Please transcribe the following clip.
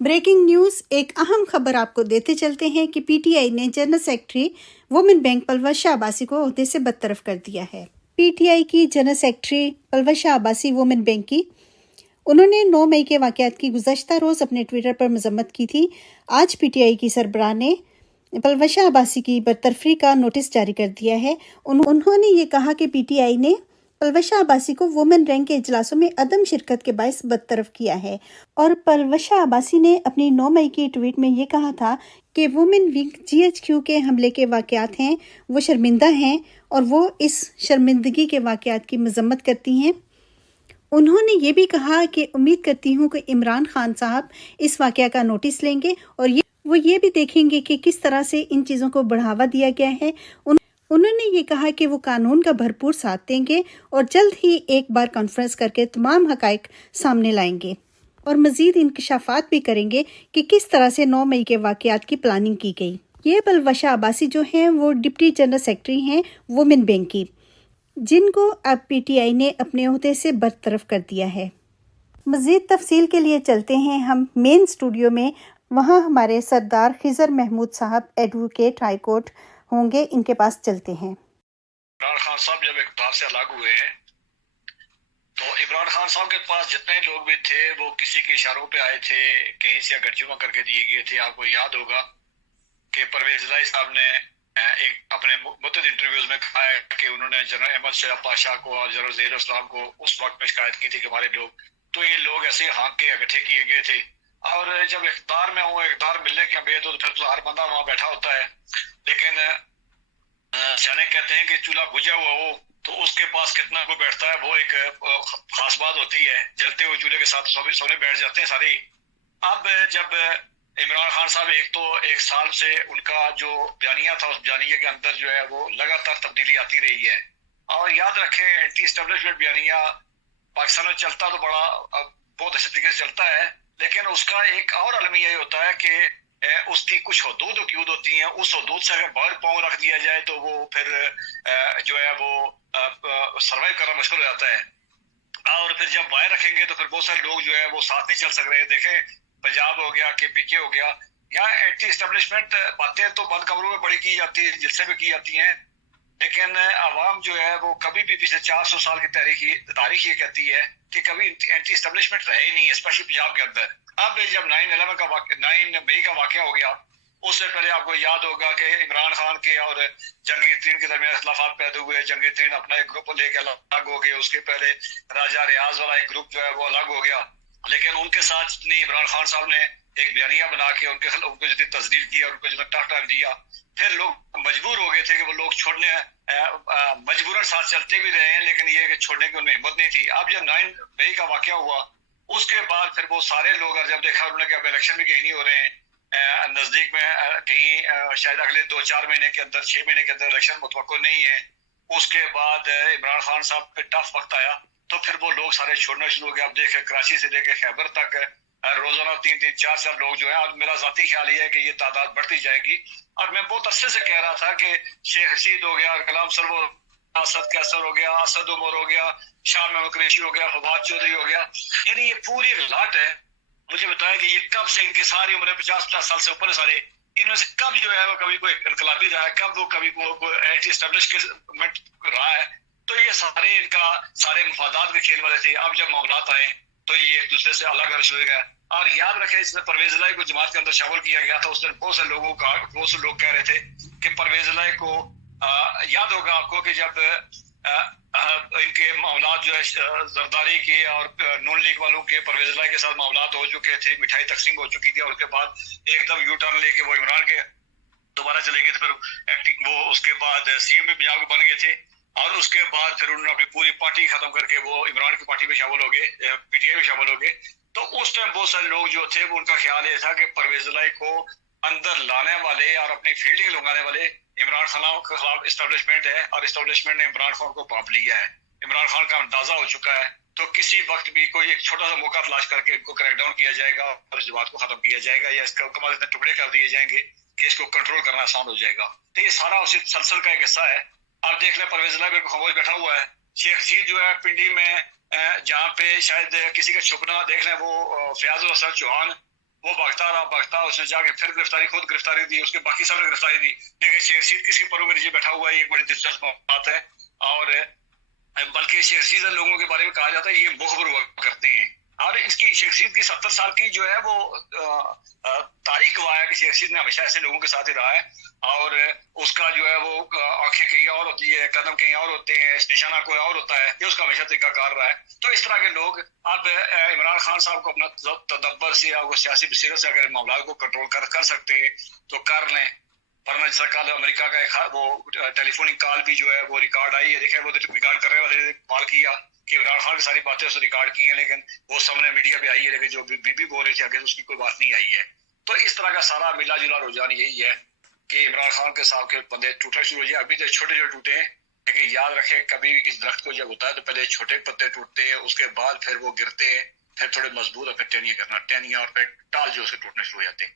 Breaking news, एक अहम खबर आपको देते चलते हैं कि पीटीआई ने general secretary women bank Pervez Shah Abbasi को ओहदे से बरतरफ कर दिया है। पीटीआई की general secretary Pervez Shah Abbasi women bank की उन्होंने 9 मई के वाक़यात की गुज़श्ता रोज़ अपने ट्विटर पर मज़म्मत की थी। आज पीटीआई की सरबराह ने परवेज़ शाह अब्बासी की बरतरफी का नोटिस जारी कर दिया है। उन्होंने ये कहा कि पीटीआई ने परवेज़ शाह अब्बासी को वुमेन रैंक के इजलासों में अदम शिरकत के बायस बरतरफ किया है और परवेज़ शाह अब्बासी ने अपनी 9 मई की ट्वीट में ये कहा था कि वुमेन विंग जीएचक्यू के हमले के वाक़यात हैं, वो शर्मिंदा हैं और वो इस शर्मिंदगी के वाक़यात की मज़म्मत करती हैं। उन्होंने ये भी कहा कि उम्मीद करती हूँ कि इमरान खान साहब इस वाक़या का नोटिस लेंगे और वो ये भी देखेंगे कि किस तरह से इन चीज़ों को बढ़ावा दिया गया है। उन्होंने ये कहा कि वो कानून का भरपूर साथ देंगे और जल्द ही एक बार कॉन्फ्रेंस करके तमाम हक़ाइक़ सामने लाएंगे और मज़ीद इंकशाफात भी करेंगे कि किस तरह से 9 मई के वाक़यात की प्लानिंग की गई। ये परवेज़ शाह अब्बासी जो हैं वो डिप्टी जनरल सेक्रेटरी हैं वुमेन बैंक की, जिनको अब पीटीआई ने अपने ओहदे से बरतरफ कर दिया है। मज़ीद तफसील के लिए चलते हैं हम मेन स्टूडियो में। वहाँ हमारे सरदार खिज़र महमूद साहब एडवोकेट हाई कोर्ट होंगे, इनके पास चलते हैं। इमरान खान साहब जब इक़्तिदार से अलग हुए तो इमरान खान साहब के पास जितने लोग भी थे वो किसी के इशारों पे आए थे, कहीं से गर्जुमा करके दिए गए थे। आपको याद होगा कि परवेज़ इलाही साहब ने एक अपने मुतअद्दिद इंटरव्यूज में कहा है कि उन्होंने जनरल अहमद शह पाशा को और जनरल ज़हीर इस्लाम को उस वक्त में शिकायत की थी कि हमारे लोग तो ये लोग ऐसे हाँक के इकट्ठे किए गए थे और जब इक़्तिदार में हो, इक़्तिदार मिलने के बेद हो तो फिर तो हर बंदा वहाँ बैठा होता है। लेकिन सियाने कहते हैं कि चूल्हा बुझा हुआ हो तो उसके पास कितना कोई बैठता है, वो एक खास बात होती है। जलते हुए चूल्हे के साथ सोने बैठ जाते हैं सारे। अब जब इमरान खान साहब एक साल से उनका जो बयानिया था उस बयानिया के अंदर जो है वो लगातार तब्दीली आती रही है और याद रखें एंटी एस्टेब्लिशमेंट बयानिया पाकिस्तान में चलता तो बड़ा बहुत अच्छे तरीके से चलता है, लेकिन उसका एक और अलमिया ये होता है कि उसकी कुछ हदूद वक़ूद होती हैं। उस हदूद से अगर बाहर पाँव रख दिया जाए तो वो फिर जो है वो सर्वाइव करना मुश्किल हो जाता है और फिर जब बाहर रखेंगे तो फिर बहुत सारे लोग जो है वो साथ नहीं चल सक रहे। देखें पंजाब हो गया, KPK हो गया, यहाँ एंटी एस्टेब्लिशमेंट बातें तो बंद कमरों में बड़ी की जाती है, जिलसे में की जाती हैं, लेकिन आवाम जो है वो कभी भी पिछले 400 साल की तारीख ये कहती है कि कभी एंटी एस्टेब्लिशमेंट रहे नहीं है, स्पेशली पंजाब के अंदर। अब जब 9 मई का वाक़या हो गया उससे पहले आपको याद होगा कि इमरान खान के और जंगीर तरीन के दरमियान इख्तिलाफात पैदा हुए। जंगीर तरीन अपना एक ग्रुप लेके अलग हो गए, उसके पहले राजा रियाज वाला एक ग्रुप जो है वो अलग हो गया, लेकिन उनके साथ जितनी इमरान खान साहब ने एक बयानिया बना के उनको जितनी तस्दीर किया, उनको जितना टफ टाइम दिया, फिर लोग मजबूर हो गए थे कि वो लोग छोड़ने मजबूरन साथ चलते भी रहे हैं, लेकिन ये कि छोड़ने की उनमें हिम्मत नहीं थी। अब जब 9 मई का वाक़या हुआ उसके बाद फिर वो सारे लोग और जब देखा उन्होंने कि अब इलेक्शन भी कहीं नहीं हो रहे हैं, नजदीक में कहीं शायद अगले 2-4 महीने के अंदर 6 महीने के अंदर इलेक्शन मुतवक्को नहीं है, उसके बाद इमरान खान साहब पे टफ वक्त आया तो फिर वो लोग सारे छोड़ना शुरू हो गए। अब देखें कराची से लेकर खैबर तक रोजाना 3-3, 4-4 लोग जो है, और मेरा जाती ख्याल ये है कि ये तादाद बढ़ती जाएगी। और मैं बहुत अच्छे से कह रहा था कि शेख हसीद हो गया, कलाम सरवर, असद कैसर हो गया, असद उमर हो गया, शाह महमूद कुरैशी हो गया, फवाद चौधरी हो गया, यानी ये पूरी लाट है। मुझे बताया कि ये कब से इनकी सारी उम्र 50-50 साल से ऊपर सारे, इनमें से कब जो है वो कभी कोई इनकलाबी रहा है, कब वो कभी कोई एंटी एस्टेब्लिशमेंट रहा है, तो ये सारे इनका सारे मफादात के खेल वाले थे। अब जब मामलात आए तो ये एक दूसरे से अलग अलग शुरू गया। और याद रखें इसमें परवेज़ इलाही को जमात के अंदर शामिल किया गया था। उस दिन बहुत से लोग कह रहे थे कि परवेज़ इलाही को याद होगा आपको कि जब इनके मामलात जो है जरदारी के और नून लीग वालों के परवेज़ इलाही के साथ मामलात हो चुके थे, मिठाई तकसीम हो चुकी थी और उसके बाद एकदम यू टर्न लेके वो इमरान के दोबारा चले गए थे। फिर वो उसके बाद CM भी पंजाब के बन गए थे और उसके बाद फिर उन्होंने अपनी पूरी पार्टी खत्म करके वो इमरान की पार्टी में शामिल हो गए, PTI में शामिल हो गए। तो उस टाइम बहुत सारे लोग जो थे वो उनका ख्याल ये था कि परवेज़ इलाही को अंदर लाने वाले और अपनी फील्डिंग लगाने वाले इमरान खान के खिलाफ इस्टेब्लिशमेंट है और इस्टेब्लिशमेंट ने इमरान खान को भाप लिया है। इमरान खान का अंदाजा हो चुका है, तो किसी वक्त भी कोई एक छोटा सा मौका तलाश करके इनको क्रैकडाउन किया जाएगा और जमात को खत्म किया जाएगा या इसका इतने टुकड़े कर दिए जाएंगे कि इसको कंट्रोल करना आसान हो जाएगा। तो ये सारा उसी सलसल का एक हिस्सा है। आप देख लें परवेज़ इलाही बिल्कुल खामोश बैठा हुआ है। शेख रशीद जो है पिंडी में जहाँ पे शायद किसी का छुपना देख लें, वो फयाज हसन चौहान وہ بھاگتا اس نے جا کے پھر خود گرفتاری دی، اس کے باقی سب نے گرفتاری دی، لیکن شیخ رشید کسی پروں کے نیچے بیٹھا ہوا ہے. یہ ایک بڑی دلچسپ بات ہے. اور بلکہ شیخ رشید لوگوں کے بارے میں کہا جاتا ہے یہ مخبر ہوا کرتے ہیں. اور اس کی شیخ رشید کی 70 سال کی جو ہے وہ تاریخ گواہ ہے کہ شیخ رشید نے ہمیشہ ایسے لوگوں کے ساتھ ہی رہا ہے. اور اس کا جو ہے وہ آنکھیں کہیں اور ہوتی ہے، قدم کہیں اور ہوتے ہیں، نشانہ کوئی اور ہوتا ہے، یہ اس کا ہمیشہ طریقہ کار رہا ہے. تو اس طرح کے لوگ اب عمران خان صاحب کو اپنا تدبر سے یا سیاسی بصیرت سے اگر معاملات کو کنٹرول کر سکتے ہیں تو کر لیں. ورنہ جیسا کل امریکہ کا ایک وہ ٹیلی فونک کال بھی جو ہے وہ ریکارڈ آئی ہے، دیکھیں وہ ریکارڈ کرنے والے نے کال کیا کہ عمران خان کی ساری باتیں اس نے ریکارڈ کی ہیں، لیکن وہ سامنے میڈیا پہ آئی ہے، لیکن جو بی بول رہی تھی آگے اس کی کوئی بات نہیں آئی ہے. تو اس طرح کا سارا ملا جلا رجحان یہی ہے کہ عمران خان کے ساتھ کے پتے ٹوٹنے شروع ہو جائے. ابھی تو چھوٹے چھوٹے ٹوٹے ہیں، لیکن یاد رکھیں کبھی بھی کسی درخت کو جب ہوتا ہے تو پہلے چھوٹے پتے ٹوٹتے ہیں، اس کے بعد پھر وہ گرتے ہیں، پھر تھوڑے مضبوط اور پھر ٹہنیاں اور پھر ٹال جو اسے ٹوٹنے شروع ہو جاتے ہیں.